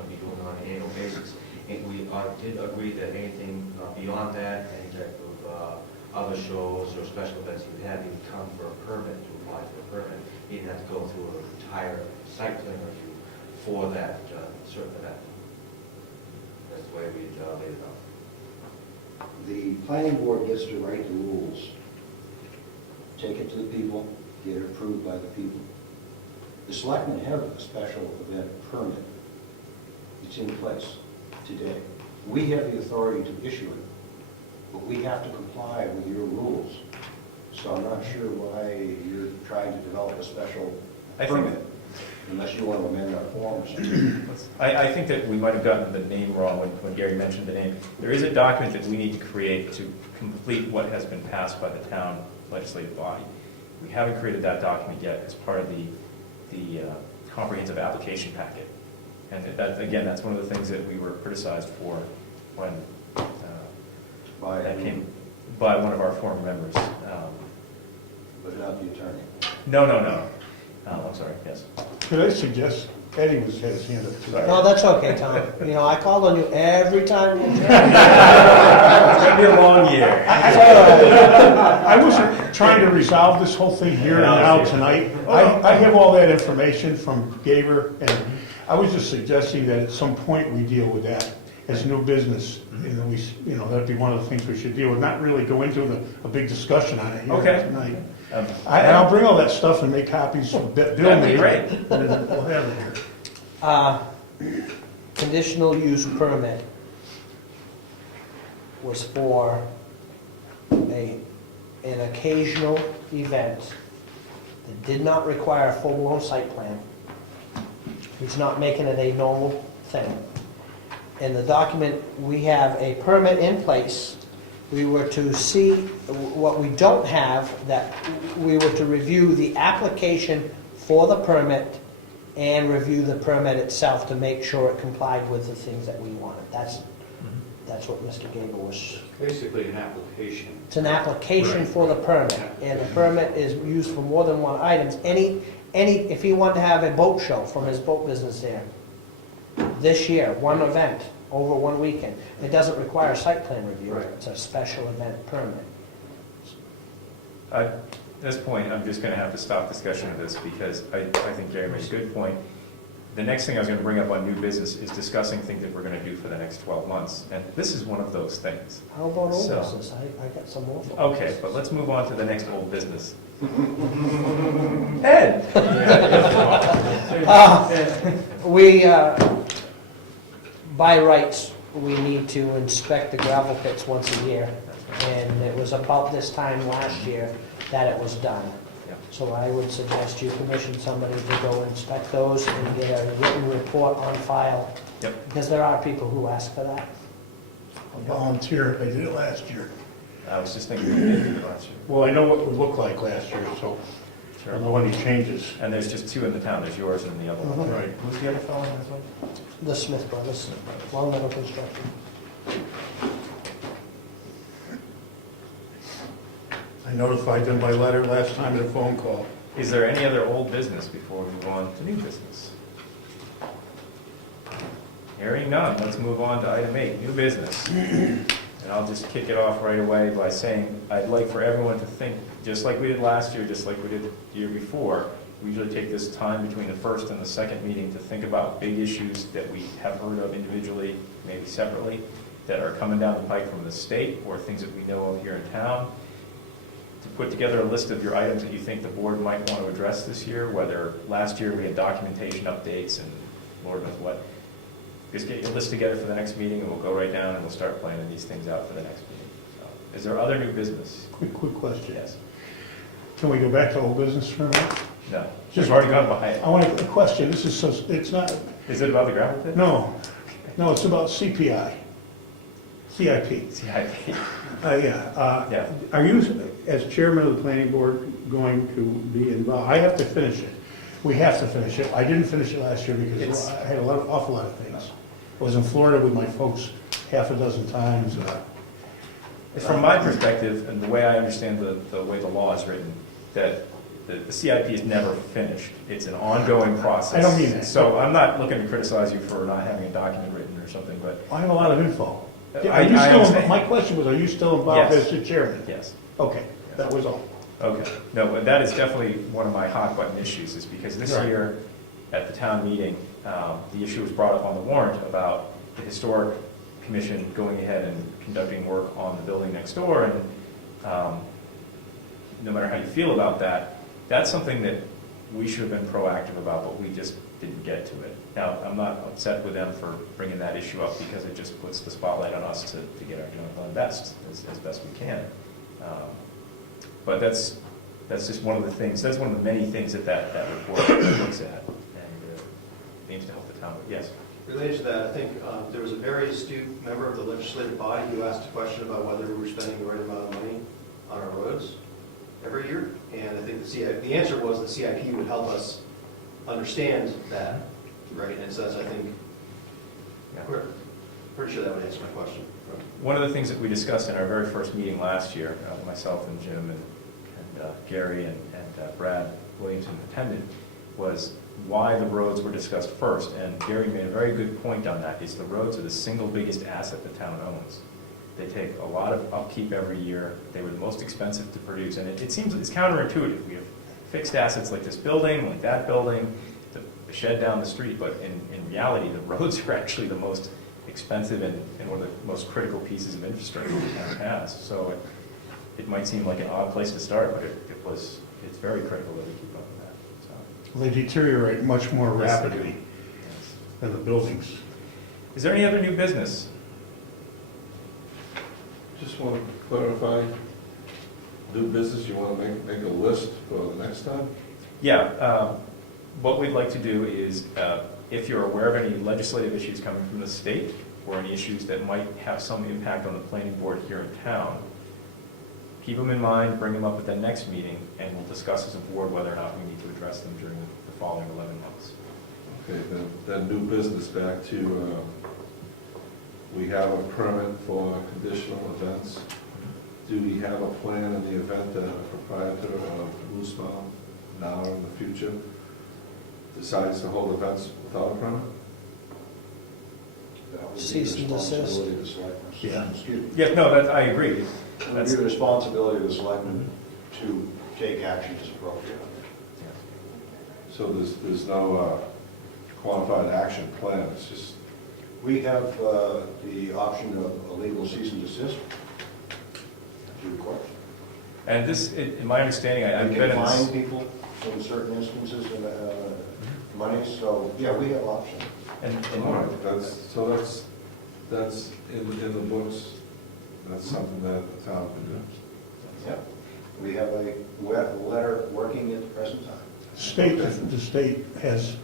going to be doing on an annual basis. And we did agree that anything beyond that, any type of other shows or special events you had, you would come for a permit, to apply for a permit. You didn't have to go through an entire site plan review for that certain event. That's the way we laid it out. The planning board gets to write the rules, take it to the people, get it approved by the people. The selectmen have a special event permit. It's in place today. We have the authority to issue it, but we have to comply with your rules. So I'm not sure why you're trying to develop a special permit, unless you want to amend our form or something. I think that we might have gotten the name wrong when Gary mentioned the name. There is a document that we need to create to complete what has been passed by the town legislative body. We haven't created that document yet as part of the comprehensive application packet. And that, again, that's one of the things that we were criticized for when that came by one of our former members. But not the attorney. No. I'm sorry, yes. Could I suggest, Eddie had his hand up too. No, that's okay, Tom. You know, I called on you every time you adjourned. It's going to be a long year. I wasn't trying to resolve this whole thing here and now tonight. I have all that information from Gaber, and I was just suggesting that at some point we deal with that as new business. That'd be one of the things we should deal with, not really go into a big discussion on it here tonight. And I'll bring all that stuff and make copies of Bill. That'd be great. And then we'll have it here. Conditional use permit was for an occasional event that did not require a full-blown site plan. He's not making it a normal thing. In the document, we have a permit in place. We were to see what we don't have, that we were to review the application for the permit and review the permit itself to make sure it complied with the things that we wanted. That's what Mr. Gable was. Basically an application. It's an application for the permit, and the permit is used for more than one items. If he wanted to have a boat show from his boat business there, this year, one event, over one weekend, it doesn't require a site plan review. Right. It's a special event permit. At this point, I'm just going to have to stop discussion of this because I think Gary made a good point. The next thing I was going to bring up on new business is discussing things that we're going to do for the next 12 months. And this is one of those things. How about old So- business? I got some more. Okay, but let's move on to the next old business. Ed! We, by rights, we need to inspect the gravel pits once a year. And it was about this time last year that it was done. Yep. So I would suggest you commission somebody to go inspect those and get a written report on file. Yep. Because there are people who ask for that. I'll volunteer, I did it last year. I was just thinking we did it last year. Well, I know what it would look like last year, so I don't know any changes. And there's just two in the town. There's yours and the other one. Right. Who's the other fellow in this one? The Smith Brothers, Long Meadow Construction. I notified them by letter last time in a phone call. Is there any other old business before we move on to new business? Hearing none, let's move on to item 8, new business. And I'll just kick it off right away by saying I'd like for everyone to think, just like we did last year, just like we did the year before, we usually take this time between the first and the second meeting to think about big issues that we have heard of individually, maybe separately, that are coming down the pike from the state or things that we know of here in town. To put together a list of your items that you think the board might want to address this year, whether last year we had documentation updates and Lord knows what. Just get your list together for the next meeting and we'll go right down and we'll start planning these things out for the next meeting. So, is there other new business? Quick question. Yes. Can we go back to old business for a minute? No. Just- We've already gone by it. I want a question, this is so, it's not, Is it about the gravel pit? no, it's about CPI, CIP. CIP. Yeah. Are you, as chairman of the planning board, going to be involved? I have to finish it. We have to finish it. I didn't finish it last year because I had awful lot of things. I was in Florida with my folks half a dozen times. From my perspective, and the way I understand the way the law is written, that the CIP is never finished. It's an ongoing process. I don't mean that. So I'm not looking to criticize you for not having a document written or something, but I have a lot of info. I Are you understand. still, my question was, are you still involved Yes. as the chairman? yes. Okay, that was all. Okay, no, but that is definitely one of my hot button issues, is because this Right. year, at the town meeting, the issue was brought up on the warrant about the historic commission going ahead and conducting work on the building next door, and no matter how you feel about that, that's something that we should have been proactive about, but we just didn't get to it. Now, I'm not upset with them for bringing that issue up, because it just puts the spotlight on us to get our job done best, as best we can. But that's just one of the things, that's one of the many things that report looks at, and aims to help the town. Yes? Related to that, I think there was a very astute member of the legislative body who asked a question about whether we were spending the right amount of money on our roads every year. And I think the answer was the CIP would help us understand that, right? And so that's, I think, we're pretty sure that would answer my question. One of the things that we discussed in our very first meeting last year, myself and Jim and Gary and Brad Williamson attended, was why the roads were discussed first. And Gary made a very good point on that, is the roads are the single biggest asset the town owns. They take a lot of upkeep every year. They were the most expensive to produce. And it seems it's counterintuitive. We have fixed assets like this building, like that building, the shed down the street, but in reality, the roads are actually the most expensive and one of the most critical pieces of infrastructure the town has. So it might seem like an odd place to start, but it's very critical that we keep up with that. So, They deteriorate much more Yes, they do. rapidly yes. than the buildings. Is there any other new business? Just want to clarify, new business, you want to make a list for the next time? Yeah, what we'd like to do is, if you're aware of any legislative issues coming from the state, or any issues that might have some impact on the planning board here in town, keep them in mind, bring them up at the next meeting, and we'll discuss as a board whether or not we need to address them during the following 11 months. Okay, then new business, back to, we have a permit for conditional events. Do we have a plan in the event that a proprietor of Moose Mountain, now or in the future, decides to hold events without a permit? That would be the Cease and desist. responsibility of the selectmen. Yeah. Excuse me. Yeah, no, I agree. It would be the responsibility of the selectmen to take action as appropriate. So there's no quantified action plan, it's just, We have the option of a legal cease and desist, if you request. And this, in my understanding, I've We been can in this. fine people in certain instances in money, so, yeah, we have options. all right, that's in the books, that's something that the town can do. Yep. We have a letter working at the present time. The state has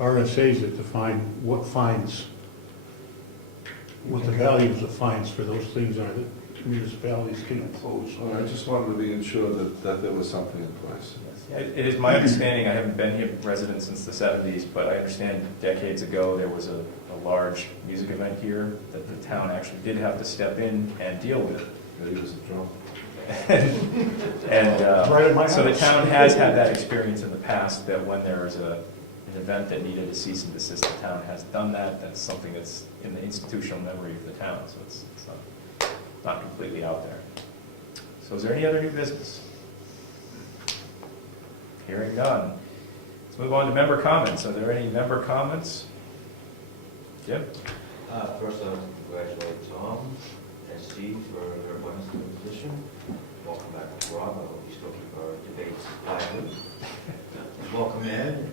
RSAs that define what fines, what the values of fines for those things are that municipalities can impose. All right, I just wanted to be ensured that there was something in place. It is my understanding, I haven't been here resident since the 70s, but I understand decades ago there was a large music event here that the town actually did have to step in and deal with. Maybe it was a drum. Right in my So the house. town has had that experience in the past, that when there is an event that needed a cease and desist, the town has done that. That's something that's in the institutional memory of the town, so it's not completely out there. So is there any other new business? Hearing none. Let's move on to member comments. Are there any member comments? Jim? First, I'd like to congratulate Tom and Steve for their appointments to the position. Welcome back to Rob. I hope you still keep our debates lively. Welcome Ed.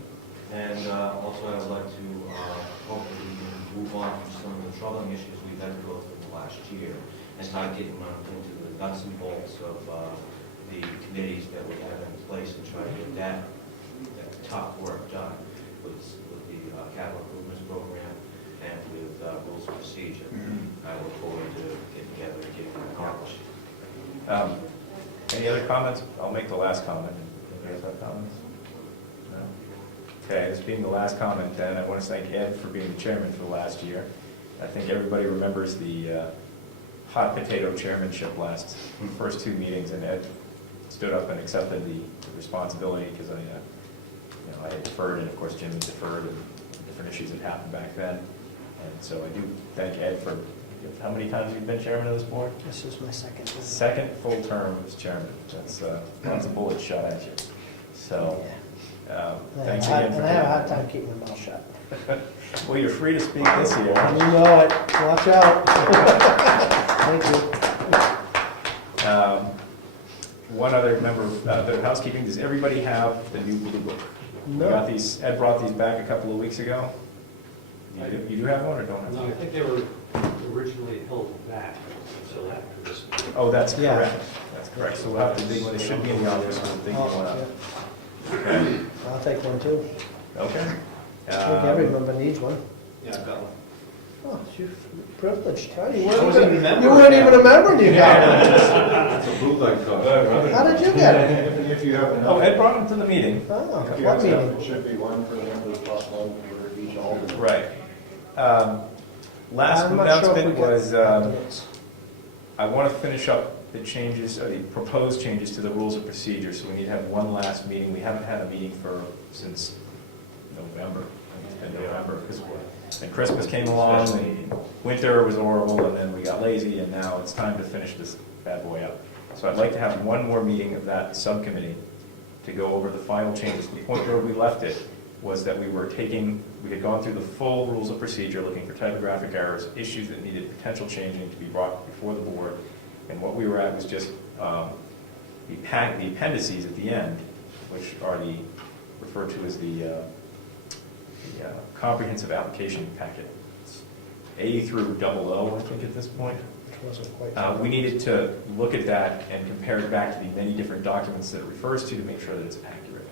And also I would like to hopefully we can move on from some of the troubling issues we've had to go through the last year and start getting into the nuts and bolts of the committees that we have in place and try to get that top work done with the capital improvements program and with rules of procedure. I look forward to getting together and getting that accomplished. Any other comments? I'll make the last comment. You guys have comments? No? Okay, this being the last comment then, I want to thank Ed for being the chairman for the last year. I think everybody remembers the hot potato chairmanship first two meetings, and Ed stood up and accepted the responsibility, because I had deferred, and of course Jim had deferred, and different issues had happened back then. And so I do thank Ed for, how many times you've been chairman of this board? This is my second. Second full term as chairman. That's a bullet shot at you. So, thanks again for And I have a hard coming. time keeping my mouth shut. Well, you're free to speak this year. You know it, watch out. Thank you. One other member of the housekeeping, does everybody have the new blue book? We got these, Ed brought these back a couple of weeks ago. You do have one or don't have No, I one? think they were originally held back until after this. Oh, that's Yeah. correct. That's correct. So we'll have to dig one. They should be in the office when the thing one up. Oh, I'll take one too. Okay. I think every member needs one. Yeah, I've got one. Oh, you're privileged, huh? You I wasn't even a member. You weren't even a member and you got one. That's a bootleg cost. How did you get it? If you have enough. Oh, Ed brought them to the meeting. Oh, If you what have enough, meeting? it should be one for members plus one for each alternate. Right. Last I'm not sure if we announcement got was, alternates. I want to finish up the changes, the proposed changes to the rules of procedure, so we need to have one last meeting. We haven't had a meeting since November. I think it's been November, because and Christmas came along, and winter was horrible, and then we got lazy, and now it's time to finish this bad boy up. So I'd like to have one more meeting of that subcommittee to go over the final changes. The point where we left it was that we had gone through the full rules of procedure, looking for typographic errors, issues that needed potential changing to be brought before the board. And what we were at was just the appendices at the end, which are referred to as the comprehensive application packet. It's A through O, I think, at this point. Which wasn't quite. We needed to look at that and compare it back to the many different documents that it refers to make sure that it's accurate.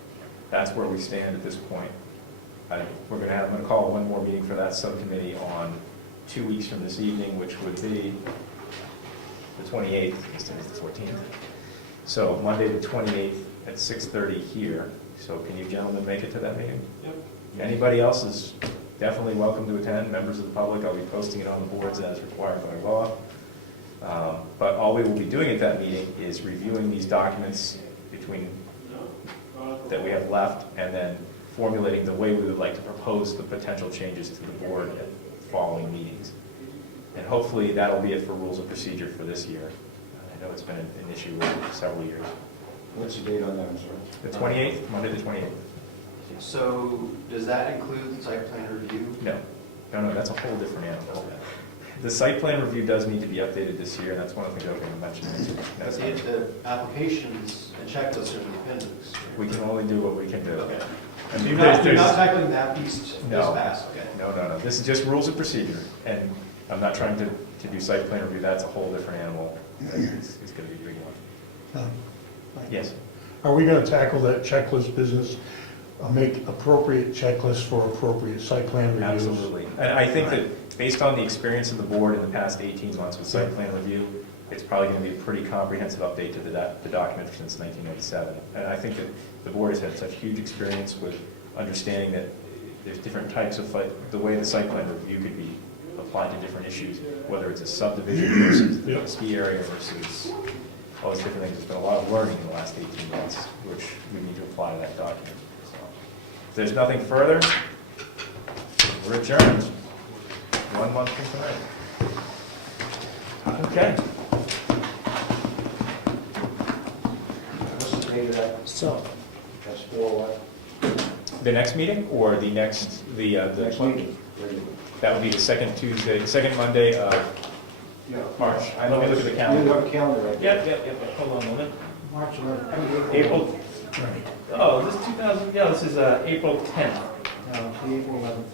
That's where we stand at this point. I'm going to call one more meeting for that subcommittee on 2 weeks from this evening, which would be the 28th, instead of the 14th. So Monday the 28th at 6:30 here. So can you gentlemen make it to that meeting? Yep. Anybody else is definitely welcome to attend, members of the public. I'll be posting it on the boards as required by law. But all we will be doing at that meeting is reviewing these documents that we have left, and then formulating the way we would like to propose the potential changes to the board at following meetings. And hopefully that'll be it for rules of procedure for this year. I know it's been an issue for several years. What's the date on that, I'm sorry? The 28th, Monday the 28th. So does that include site plan review? No, that's a whole different animal. The site plan review does need to be updated this year, and that's one of the things I was going to mention. Because the applications and checklists are in the appendix. We can only do what we can do. Okay. I mean, You're not there's- tackling that piece this No. fast, okay? No. This is just rules of procedure, and I'm not trying to do site plan review. That's a whole different animal. It's going to be a big one. Yes. Are we gonna tackle that checklist business, make appropriate checklists for appropriate site plan reviews? Absolutely. And I think that based on the experience of the board in the past 18 months with site plan review, it's probably going to be a pretty comprehensive update to the document since 1997. And I think that the board has had such huge experience with understanding that there's different types of, the way the site plan review could be applied to different issues, whether it's a subdivision versus the ski area versus all these different things. There's been a lot of learning in the last 18 months, which we need to apply to that document. So, if there's nothing further, we're adjourned. 1 month from tonight. Okay. What's the date of that? So, That's for what? The next meeting or the next, Next meeting. that would be the second Tuesday, second Monday of March. Let me look at the You calendar. have a calendar right there. Yep. Hold on a moment. March 11th. April, oh, this is 2000, yeah, this is April 10th. No, the April 11th.